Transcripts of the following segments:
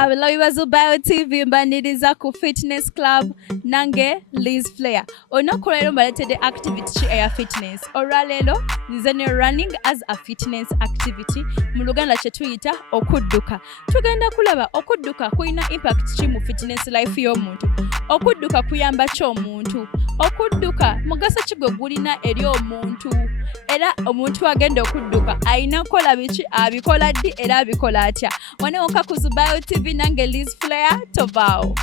Aballabi ba Zubair Tv mbaniriza ku Fitness Club nange Liz Flair. Olunaku leero mbaleetedde activity ki eya fitness. Olwaleero nzize ne running as a fitness activity. Mu Luganda kye tuyita okudduka. Tugenda kulaba okudduka kulina impact ki mu fitness life y'omuntu. Okudduka kuyamba ki omuntu. Okudduka mugaso ki gwe gulina eri omuntu. Era omuntu agenda okudduka alina kukola biki abikola ddi era abikola atya. Wano wonka ku Zubair TV nange Liz Flair tovaawo.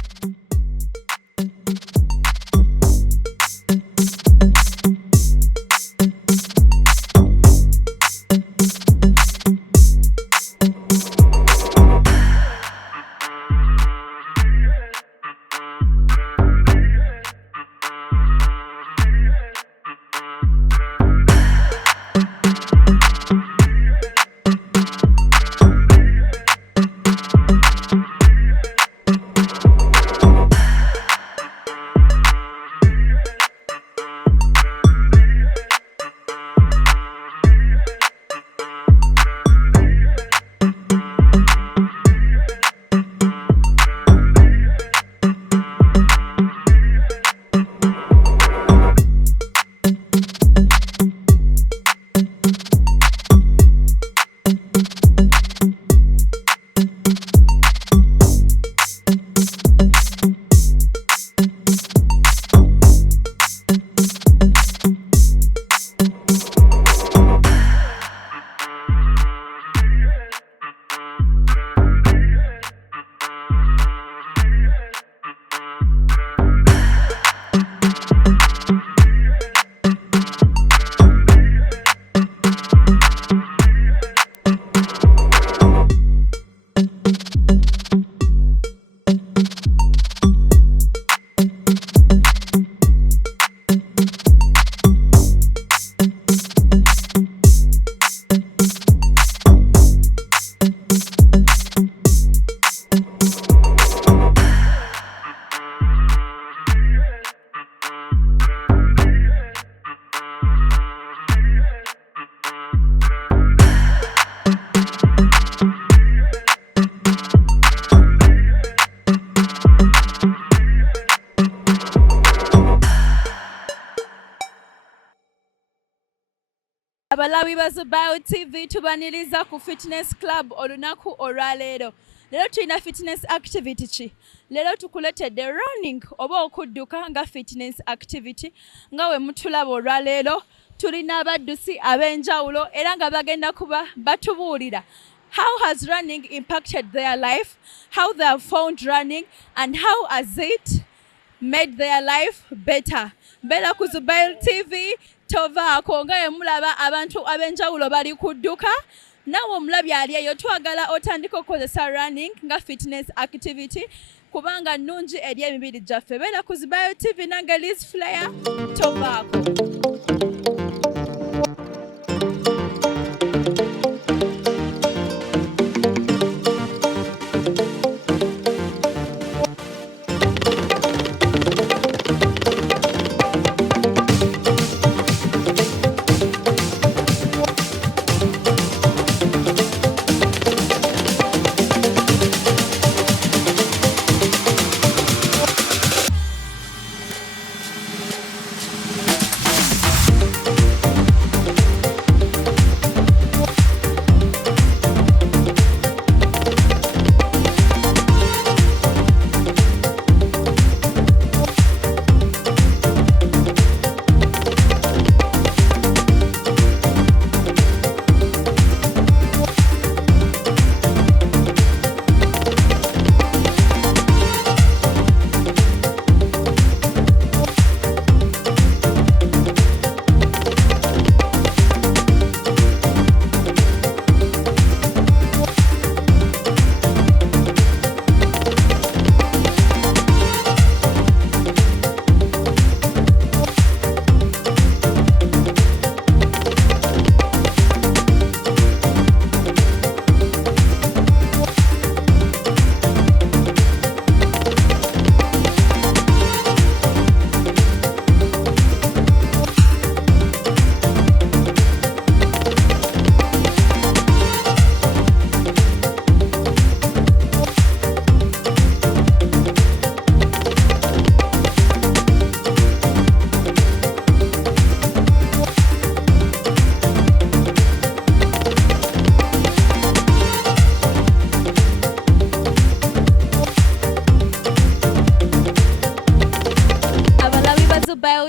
Aballabi ba Zubair TV tubaniriza ku Fitness Club olunaku olwaleero. Leero tulina fitness activity ki? Leero tukuletedde running oba okudduka nga fitness activity. Nga we mutulaba olwaleero tulina abaddusi ab'enjawulo era nga bagenda kuba batubuulira how has running impacted their life, how they have found running and how has it made their life better. Bela ku Zubair TV tovaako nga emulaba abantu ab'enjawulo bali kudduka. Nawe omulabi ali eyo twagala otandika okukozesa running nga fitness activity kubanga nnungi eri emibiri gyaffe. Beera ku Zubair TV nange Liz Flair tovaako.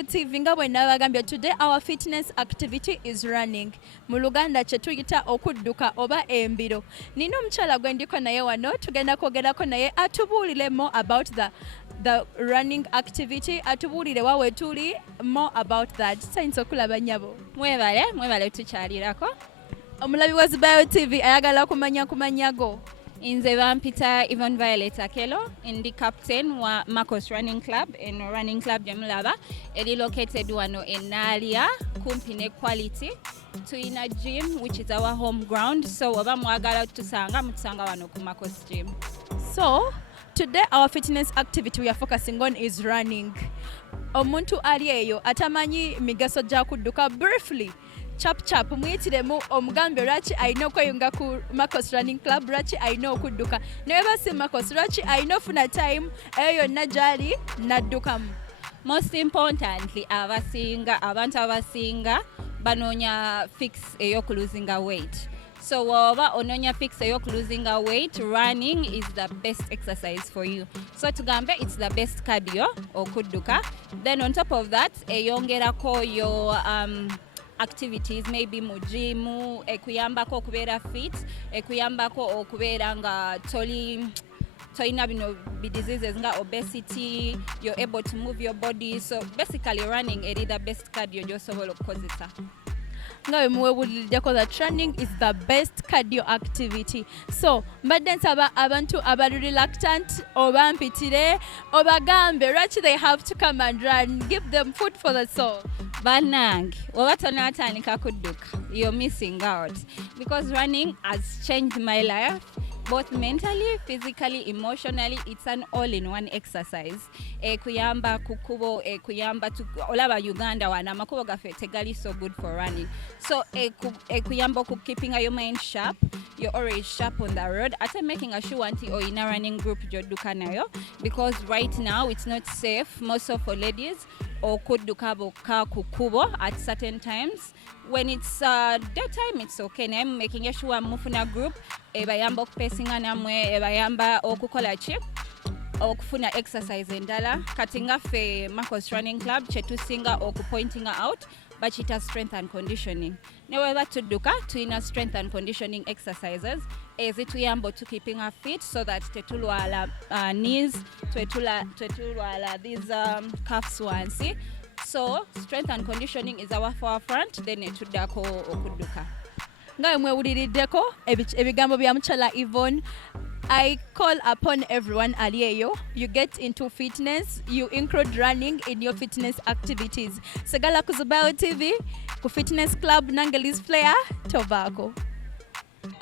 TV nga bwe nabagambye, today our fitness activity is running. Mu Luganda kye tuyita okudduka oba embiro. Nina omukyala gwe ndiko naye wano, tugenda kwogerako naye atubuulire more about the running activity, atubuulire wa we tuli more about that. Sayinza okulaba nnyabo. Mwebale tukyalirako. Omulabi wa Zubair TV ayagala kumanya go. Nze bampita Yvonne Violet Akelo, ndi captain wa Marcos Running Club. Eno running club gyemulaba eri located wano Enalia kumpi ne Quality. Tuyina gym which is our home ground, so oba mwagala mutusanga wano ku Marcos gym. So today our fitness activity we are focusing on is running. Omuntu ali eyo atamanyi migaso gya kudduka, briefly chap mwitiremu omugambe lwaki alina okweyunga ku Marcos Running Club, lwaki alina okudduka, naye basi Marcos lwaki alina ofuna time eyo yonna gyali naddukamu. Most importantly, abantu abasinga banoonya fix ey'okuluzinga weight. So oba onoonya fix ey'okuluzinga weight, running is the best exercise for you. So tugambe it's the best cardio okudduka. Then on top of that, eyongerako your activities maybe mu gym, ekuyambako okubeera fit, ekuyambako okubeera nga tolina bino diseases nga obesity, you're able to move your body. So basically running is the best cardio gy'osobola okukozesa. Nga bwe muwebuliddeko that running is the best cardio activity. So mbadde nsaba abantu abali reluctant oba mpitire obagambe lwaki they have to come and run, give them food for the soul. Bannange oba tonatandika kudduka, you're missing out, because running has changed my life both mentally, physically, emotionally. It's an all-in-one exercise. Ekuyamba kukubo, ekuyamba olaba Uganda wana amakubo gaffe tegali so good for running. So ekuyamba keeping your mind sharp. You're always sharp on the road. After making sure anti or in a running group jodduka nayo, because right now it's not safe most of our ladies or kudduka boka kukubo at certain times. When it's daytime, it's okay. I'm making sure mufuna group ebayamba okupesinga namwe, ebayamba okukola ki okufuna exercise endala. Kati ngaffe Marcos Running Club kyetusinga okupointing out bakiyita strength and conditioning. Ne weba tudduka tuyina strength and conditioning exercises ezituyamba to keeping our fit so that tetulwala knees, tetulwala these calves wansi. So strength and conditioning is our forefront, then etuddako okudduka. Nga mwewuliriddeko ebigambo bya mukyala Yvonne, I call upon everyone aliyeyo, you get into fitness, you include running in your fitness activities. Sagala ku Zubair TV, ku Fitness Club Nangelis Flair, Tobacco.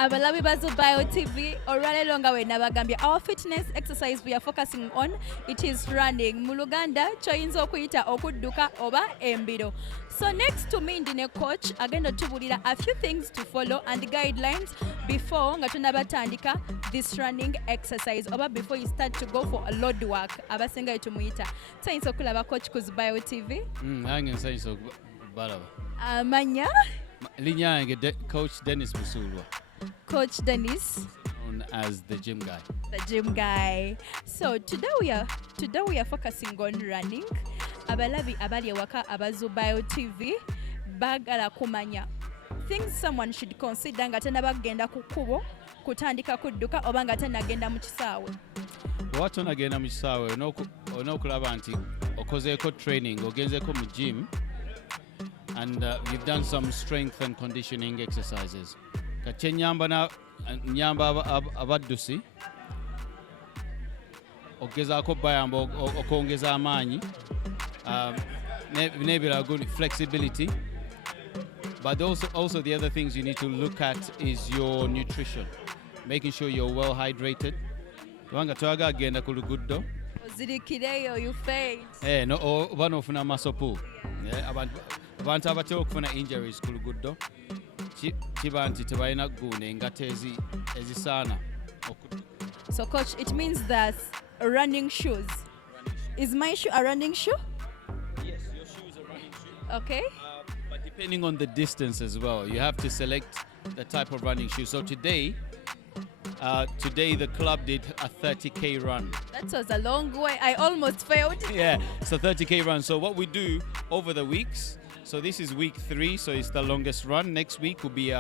Abalabi ba Zubair TV, olwaleero nga we nabagambye, our fitness exercise we are focusing on, it is running. Mu Luganda kyoyinza okuyita okudduka oba embiro. So next to me ndine coach agenda tubulira a few things to follow and guidelines before nga tunabatandika this running exercise oba before you start to go for a load work. Abasinga etumuyita. Sayinza okulaba coach ku Zubair TV. Nange nsayinza okubalaba. Amanya? Linnya yange Coach Dennis Busulwa. Coach Dennis, known as the gym guy. The gym guy. So today we are focusing on running. Abalabi abali ewaka aba Zubair TV bagala kumanya things someone should consider nga tanabagenda ku kkubo kutandika kudduka oba nga tanagenda mu kisaawe. Bw'oba tonagenda mu kisaawe onokulaba nti okozeeko training, ogenzeko mu gym, and you've done some strength and conditioning exercises. Kati nyamba abaddusi ogezaako bayamba okongeza amaanyi, nebira good flexibility, but also the other things you need to look at is your nutrition, making sure you're well hydrated. Kubanga twaga agenda ku luguddo Ozirikireyo, you faint. no oba n'ofuna muscle pull. Abantu abatera okufuna injuries ku luguddo kiba nti tebalina guune engato ezisaana. So coach, it means that running shoes. Is my shoe a running shoe? Yes, your shoe is a running shoe. Okay. But depending on the distance as well, you have to select the type of running shoe. So today, Today the club did a 30k run. That was a long way. I almost failed. Yeah, it's a 30k run. So what we do over the weeks, so this is week 3, so it's the longest run. Next week will be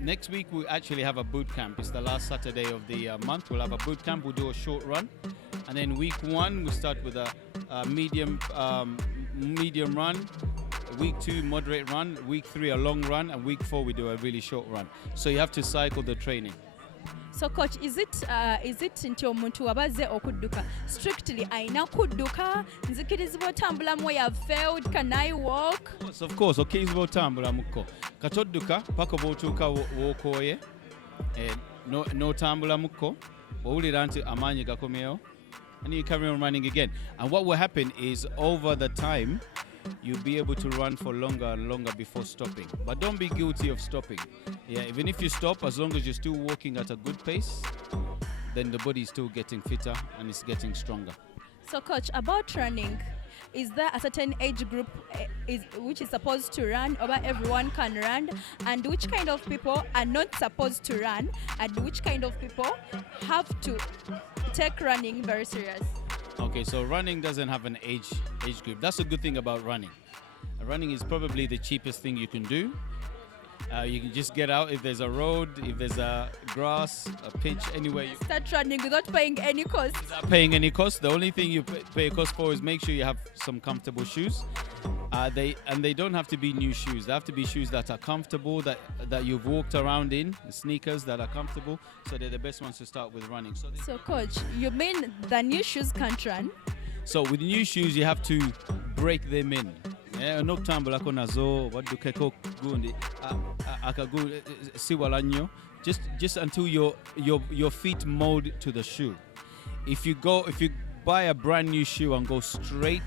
next week we actually have a boot camp. It's the last Saturday of the month. We'll have a boot camp. We'll do a short run, and then week 1 we start with a medium run. Week 2 moderate run. Week 3 a long run, and week 4 we do a really short run. So you have to cycle the training. So coach, is it nti omuntu wabaze okudduka strictly aina kudduka nzikirizibwa otambulamu have failed, can I walk? Of course, okkirizibwa otambula mukko kati odduka paka bw'otuuka w'okooye n'otambula mukko owulira nti amaanyi gakomyewo, and you carry on running again. And what will happen is over the time you'll be able to run for longer and longer before stopping. But don't be guilty of stopping. Yeah, even if you stop, as long as you're still walking at a good pace, then the body is still getting fitter and it's getting stronger. So coach, about running, is there a certain age group which is supposed to run, or everyone can run, and which kind of people are not supposed to run, and which kind of people have to take running very serious? Okay, so running doesn't have an age group. That's a good thing about running. Running is probably the cheapest thing you can do. You can just get out if there's a road, if there's a grass, a pitch, anywhere. You start running without paying any cost. Without paying any cost. The only thing you pay a cost for is make sure you have some comfortable shoes. They don't have to be new shoes. They have to be shoes that are comfortable, that you've walked around in, sneakers that are comfortable. So they're the best ones to start with running. So coach, you mean the new shoes can't run? So with new shoes, you have to break them in. Just until your feet mold to the shoe. If you buy a brand new shoe and go straight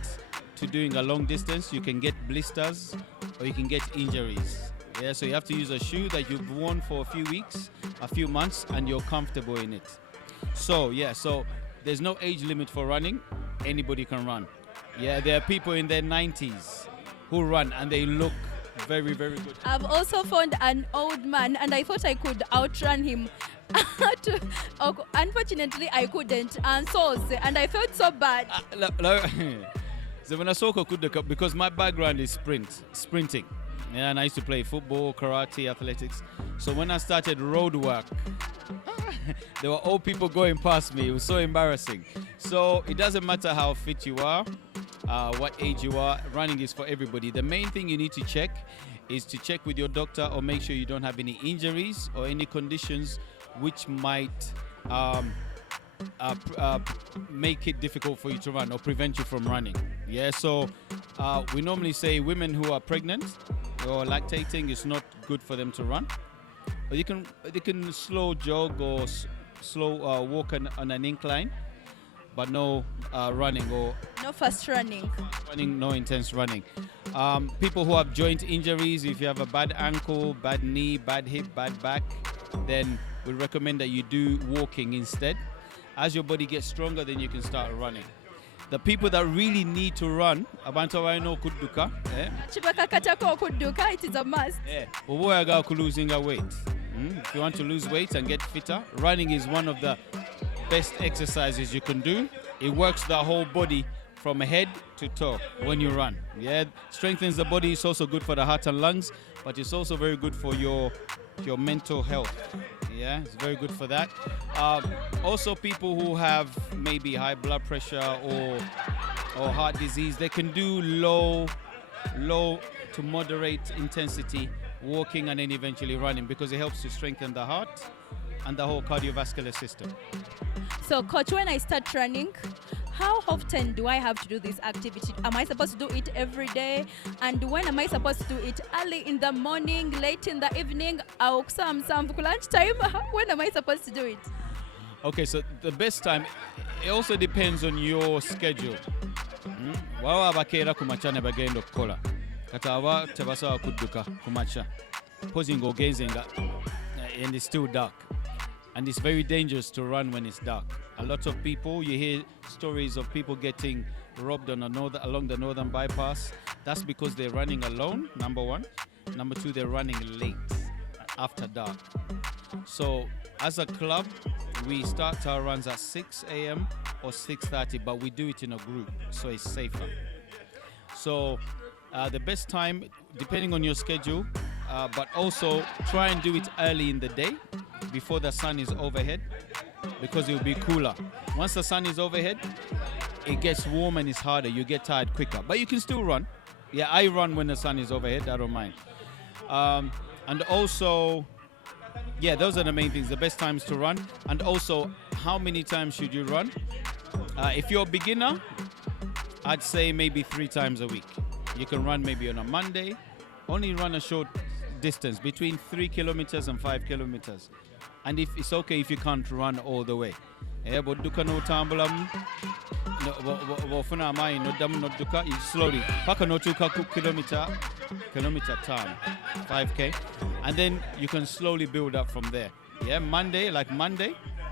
to doing a long distance, you can get blisters or you can get injuries. Yeah, so you have to use a shoe that you've worn for a few weeks, a few months, and you're comfortable in it. So there's no age limit for running. Anybody can run. Yeah, there are people in their 90s who run and they look very, very good. I've also found an old man and I thought I could outrun him. Unfortunately, I couldn't, and I felt so bad. So when I saw Kokudaka, because my background is sprinting, yeah, and I used to play football, karate, athletics. So when I started road work, there were old people going past me. It was so embarrassing. So it doesn't matter how fit you are, what age you are, running is for everybody. The main thing you need to check is to check with your doctor or make sure you don't have any injuries or any conditions which might make it difficult for you to run or prevent you from running. Yeah, so we normally say women who are pregnant or lactating, it's not good for them to run. Or they can slow jog or slow walk on an incline, but no running or no fast running. No intense running. People who have joint injuries, if you have a bad ankle, bad knee, bad hip, bad back, then we recommend that you do walking instead. As your body gets stronger, then you can start running. The people that really need to run, abantu abalina okudduka, it is a must. Oba oyagala losing weight. If you want to lose weight and get fitter, running is one of the best exercises you can do. It works the whole body from head to toe when you run. Yeah, strengthens the body. It's also good for the heart and lungs, but it's also very good for your mental health. Yeah, it's very good for that. Also, people who have maybe high blood pressure or heart disease, they can do low to moderate intensity walking and then eventually running, because it helps to strengthen the heart and the whole cardiovascular system. So coach, when I start running, how often do I have to do this activity? Am I supposed to do it every day? And when am I supposed to do it? Early in the morning, late in the evening, or lunchtime? When am I supposed to do it? Okay, so the best time, it also depends on your schedule. Wawa abakeera ku makya ne bagenda okukola kati aba tebasobola kudduka ku makya pozi ng'ogenze nga and it's still dark, and it's very dangerous to run when it's dark. A lot of people, you hear stories of people getting robbed on along the northern bypass. That's because they're running alone, number one. Number two, they're running late after dark. So as a club, we start our runs at 6 a.m. or 6:30, but we do it in a group, so it's safer. So the best time, depending on your schedule, but also try and do it early in the day before the sun is overhead, because it will be cooler. Once the sun is overhead, it gets warm and it's harder. You get tired quicker, but you can still run. Yeah, I run when the sun is overhead. I don't mind. And also, yeah, those are the main things. The best times to run, and also how many times should you run? If you're a beginner, I'd say maybe 3 times a week. You can run maybe on a Monday. Only run a short distance between 3 kilometers and 5 kilometers. And if it's okay if you can't run all the way. Yeah, but duka no tambulam. No, funa mai no dam no duka. Slowly. Paka no 2 kilometer time, 5k, and then you can slowly build up from there. Yeah, Monday,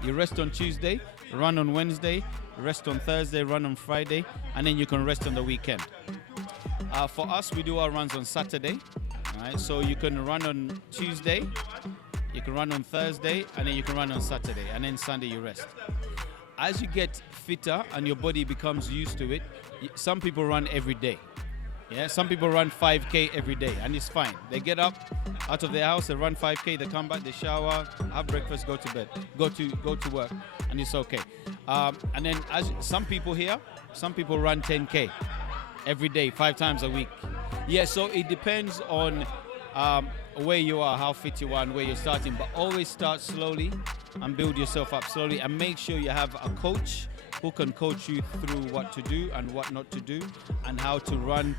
you rest on Tuesday, run on Wednesday, rest on Thursday, run on Friday, and then you can rest on the weekend. For us, we do our runs on Saturday, right? So you can run on Tuesday, you can run on Thursday, and then you can run on Saturday, and then Sunday you rest. As you get fitter and your body becomes used to it, some people run every day. Yeah, some people run 5k every day, and it's fine. They get up out of their house, they run 5k, they come back, they shower, have breakfast, go to bed, go to work, and it's okay. And then as some people run 10k every day, 5 times a week. Yeah, so it depends on where you are, how fit you are, and where you're starting. But always start slowly and build yourself up slowly, and make sure you have a coach who can coach you through what to do and what not to do, and how to run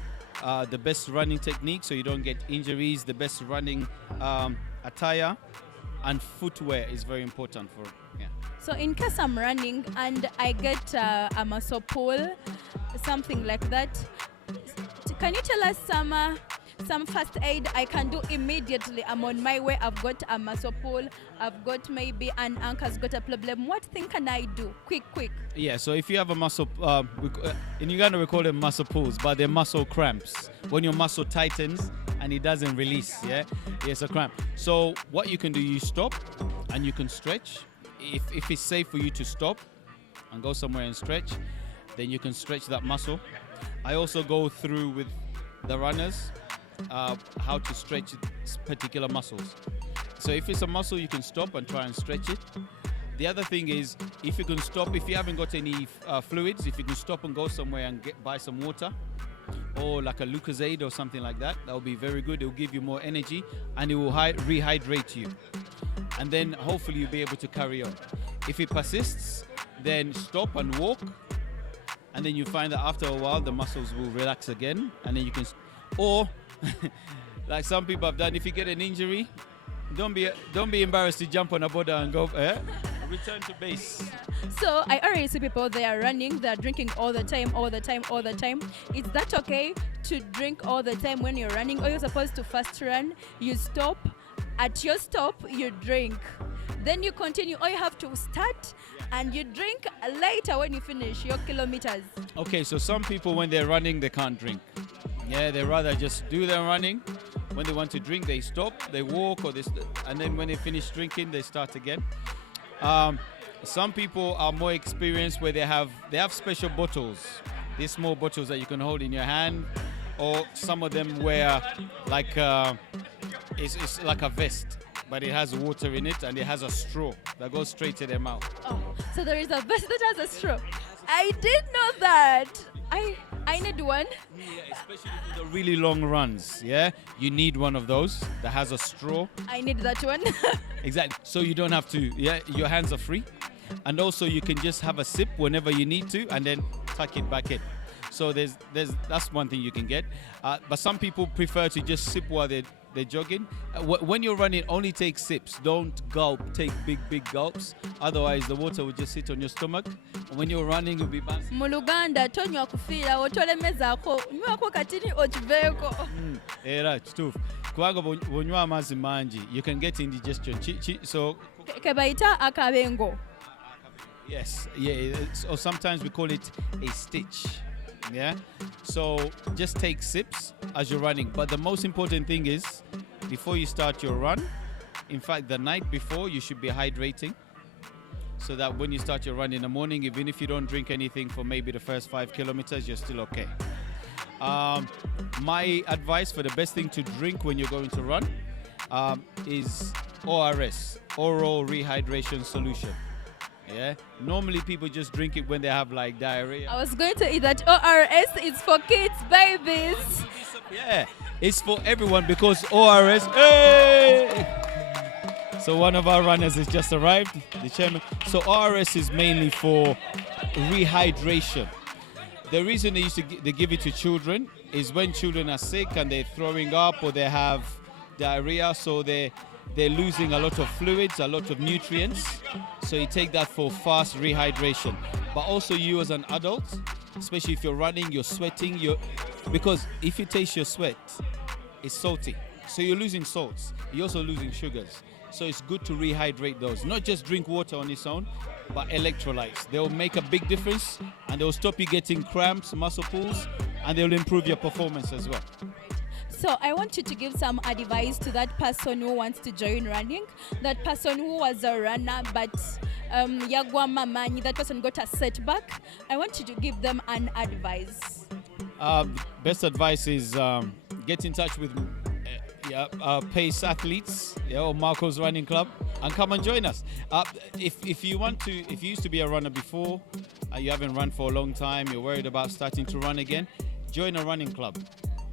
the best running technique so you don't get injuries, the best running attire, and footwear is very important for, yeah. So in case I'm running and I get a muscle pull, something like that, can you tell us some first aid I can do immediately? I'm on my way, I've got a muscle pull, I've got maybe an anchor's got a problem. What thing can I do? Quick. Yeah, so if you have a muscle, in Uganda we call them muscle pulls, but they're muscle cramps. When your muscle tightens and it doesn't release, yeah, it's a cramp. So what you can do, you stop and you can stretch. If it's safe for you to stop and go somewhere and stretch, then you can stretch that muscle. I also go through with the runners how to stretch particular muscles. So if it's a muscle, you can stop and try and stretch it. The other thing is, if you can stop, if you haven't got any fluids, if you can stop and go somewhere and buy some water, or like a Lucozade or something like that, that will be very good. It will give you more energy and it will rehydrate you. And then hopefully you'll be able to carry on. If it persists, then stop and walk. And then you find that after a while, the muscles will relax again. And then you can, or like some people have done, if you get an injury, don't be embarrassed to jump on a border and go, return to base. So I already see people, they are running, they are drinking all the time. Is that okay to drink all the time when you're running? Or you're supposed to first run, you stop, at your stop, you drink. Then you continue, or you have to start and you drink later when you finish your kilometers. Okay, so some people when they're running, they can't drink. Yeah, they rather just do their running. When they want to drink, they stop, they walk, and then when they finish drinking, they start again. Some people are more experienced where they have special bottles, these small bottles that you can hold in your hand, or some of them wear like it's like a vest, but it has water in it and it has a straw that goes straight to their mouth. Oh, so there is a vest that has a straw. I didn't know that. I need one. Yeah, especially for the really long runs. Yeah, you need one of those that has a straw. I need that one. Exactly. So you don't have to. Yeah, your hands are free, and also you can just have a sip whenever you need to, and then tuck it back in. So that's one thing you can get. But some people prefer to just sip while they're jogging. When you're running, only take sips. Don't gulp. Take big gulps. Otherwise, the water will just sit on your stomach. When you're running, you'll be bouncing. Muluganda tonywa kufira otolemezako nywako katini okiveeko. Era kituufu. Kubanga bw'onywa amazzi mangi, you can get indigestion. So kebayita akabengo. Yes, yeah. Or sometimes we call it a stitch. Yeah, so just take sips as you're running. But the most important thing is, before you start your run, In fact, the night before, you should be hydrating so that when you start your run in the morning, even if you don't drink anything for maybe the first 5 kilometers, you're still okay. My advice for the best thing to drink when you're going to run is ORS, oral rehydration solution. Yeah, normally people just drink it when they have like diarrhea. I was going to eat that. ORS is for kids, babies. Yeah, it's for everyone because ORS. Hey! So one of our runners has just arrived, the chairman. So ORS is mainly for rehydration. The reason they give it to children is when children are sick and they're throwing up or they have diarrhea, so they're losing a lot of fluids, a lot of nutrients. So you take that for fast rehydration. But also you as an adult, especially if you're running, you're sweating, because if you taste your sweat, it's salty. So you're losing salts. You're also losing sugars. So it's good to rehydrate those. Not just drink water on its own, but electrolytes. They'll make a big difference and they'll stop you getting cramps, muscle pulls, and they'll improve your performance as well. So I want you to give some advice to that person who wants to join running, that person who was a runner but that person got a setback. I want you to give them an advice. Best advice is get in touch with Pace Athletes, or Marco's Running Club, and come and join us. If you used to be a runner before, you haven't run for a long time, you're worried about starting to run again, join a running club.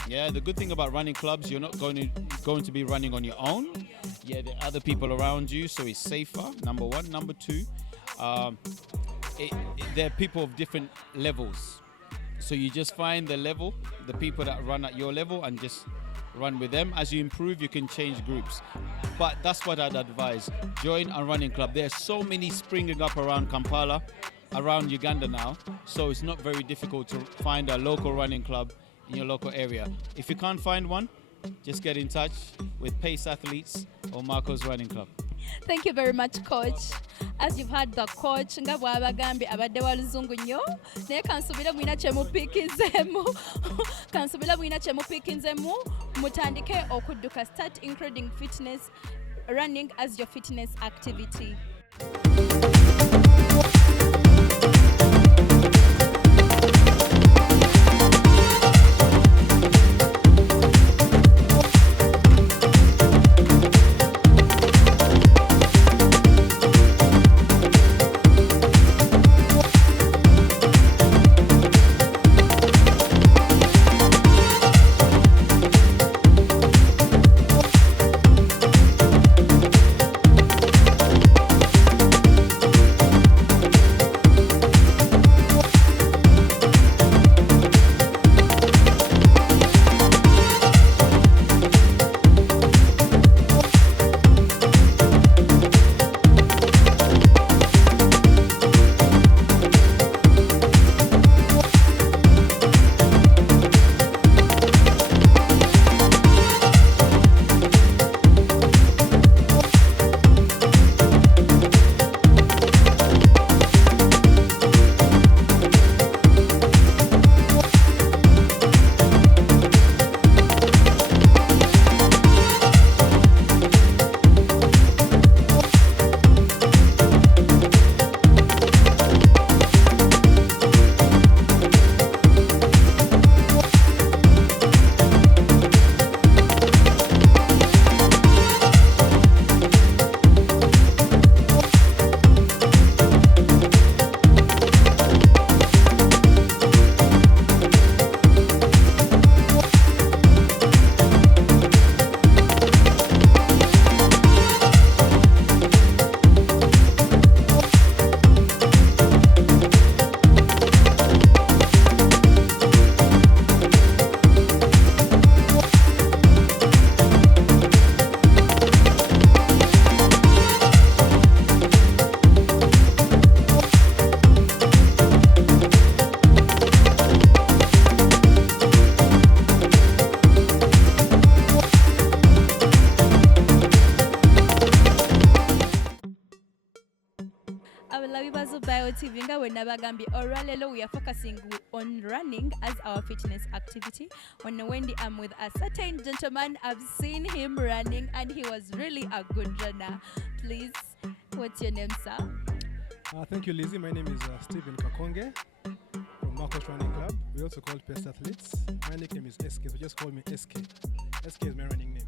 Yeah, the good thing about running clubs, you're not going to be running on your own. Yeah, there are other people around you, so it's safer, number one. Number two, there are people of different levels. So you just find the people that run at your level and just run with them. As you improve, you can change groups. But that's what I'd advise. Join a running club. There are so many springing up around Kampala, around Uganda now. So it's not very difficult to find a local running club in your local area. If you can't find one, just get in touch with Pace Athletes or Marco's Running Club. Thank you very much, Coach. As you've heard the coach, nga bw'abagambye abadde wa luzungu nnyo, naye kansubire mwina kye mupiikinzemu, mutandike okudduka. Start including fitness, running as your fitness activity. nga we nabagambye olwaleero we are focusing on running as our fitness activity. On Wendy, I'm with a certain gentleman. I've seen him running and he was really a good runner. Please, what's your name, sir? Thank you, Lizzie. My name is Stephen Kakong from Marcos Running Club. We also call Pest Athletes. My nickname is SK, so just call me SK. SK is my running name.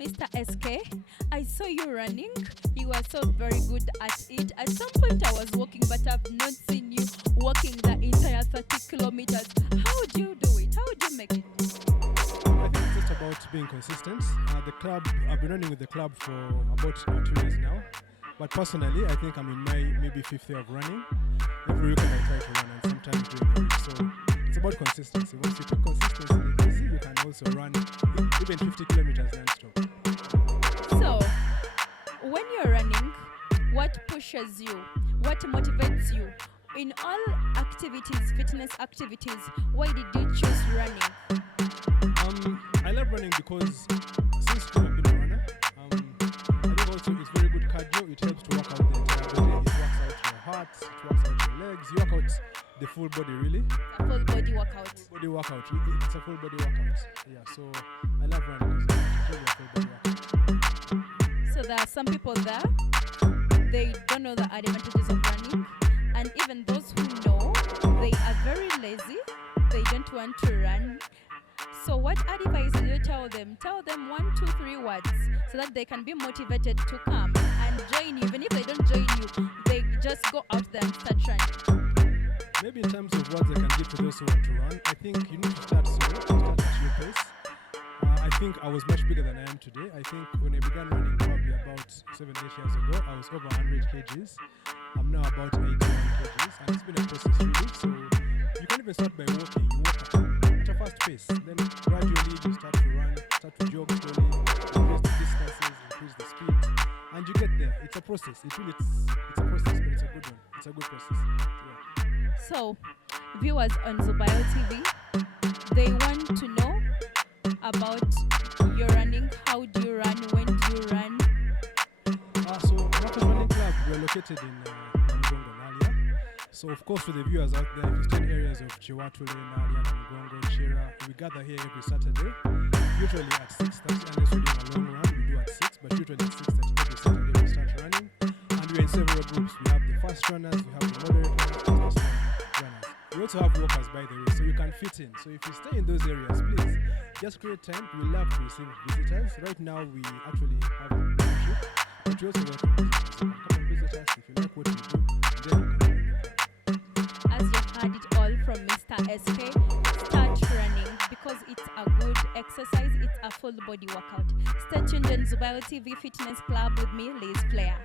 Mr. SK, I saw you running. You are so very good at it. At some point I was walking, but I've not seen you walking the entire 30 kilometers. How would you do it? How would you make it? I think it's just about being consistent. The club, I've been running with the club for about 2 years now. But personally, I think I'm in my maybe 5th year of running. Every weekend I try to run and sometimes during the week. So it's about consistency. Once you put consistency easy, you can also run even 50 kilometers non-stop. So, when you're running, what pushes you? What motivates you? In all activities, fitness activities, why did you choose running? I love running because since school I've been a runner. I think also it's very good cardio. It helps to work out the entire body. It works out your heart, it works out your legs. You work out the full body, really. A full body workout. Full body workout. It's a full body workout. Yeah, so I love running because it's really a full body workout. So there are some people there, they don't know the advantages of running. And even those who know, they are very lazy. They don't want to run. So what advice do you tell them? Tell them 1, 2, 3 words so that they can be motivated to come and join you. Even if they don't join you, they just go out there and start running. Maybe in terms of words I can give to those who want to run, I think you need to start slow, start at your pace. I think I was much bigger than I am today. I think when I began running probably about 7, 8 years ago, I was over 100 kgs. I'm now about 81 kgs, and it's been a process really. So you can even start by walking. You walk at a fast pace, then gradually you start to run, start to jog slowly, increase the distances, increase the speed, and you get there. It's a process. It's a process, but it's a good one. It's a good process. Yeah. So, viewers on Zubair TV, they want to know about your running. How do you run? When do you run? So Marcos Running Club, we're located in Namgongo, Nalia. So of course, for the viewers out there, if you stay in areas of Chiwatule, Nalia, Namgongo, Chira, we gather here every Saturday, usually at 6:30. Unless we're doing a long run, we do at 6, but usually at 6:30 every Saturday we start running. And we're in several groups. We have the fast runners, we have the moderate runners, and the slow runners. We also have walkers, by the way, so you can fit in. So if you stay in those areas, please just create time. We love to receive visitors. Right now, we actually have a membership, but we also welcome visitors. So come and visit us if you like what we do. Then you can join the club. As you heard it all from Mr. SK, start running because it's a good exercise. It's a full body workout. Stay tuned on Zubair TV Fitness Club with me, Liz Flair.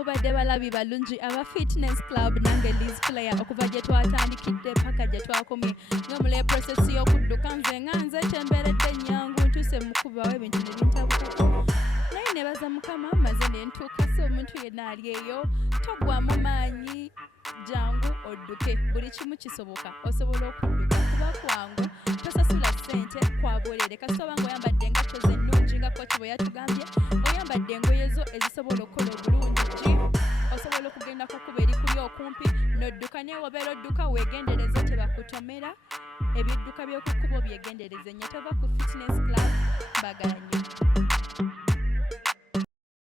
mubadde balabi balungi aba Firness Club nange Liz Player okuva gye twatandikidde paka gye twakomye nga mule process y'okudduka nze nga nze temberedde nyangu ntuse mukubawo ebintu ne bintabukako naye nebaza mukama maze ne ntuuka so omuntu yenna ali eyo togwamu maanyi jangu odduke buli kimu kisoboka osobola okudduka kuba kwangu tosasula ssente kwabwerere kasita obanga oyambadde engatto zennungi nga koci bwe yatugambye oyambadde engoye zo ezisobola okukola obulungi osobola okugenda ku kkuba eri kuli okumpi n'odduka naye wabeera odduka weegendereze tebakutomera ebidduka by'oku kkubo byegendereze nnyo tova ku Firness Club mbagala nnyo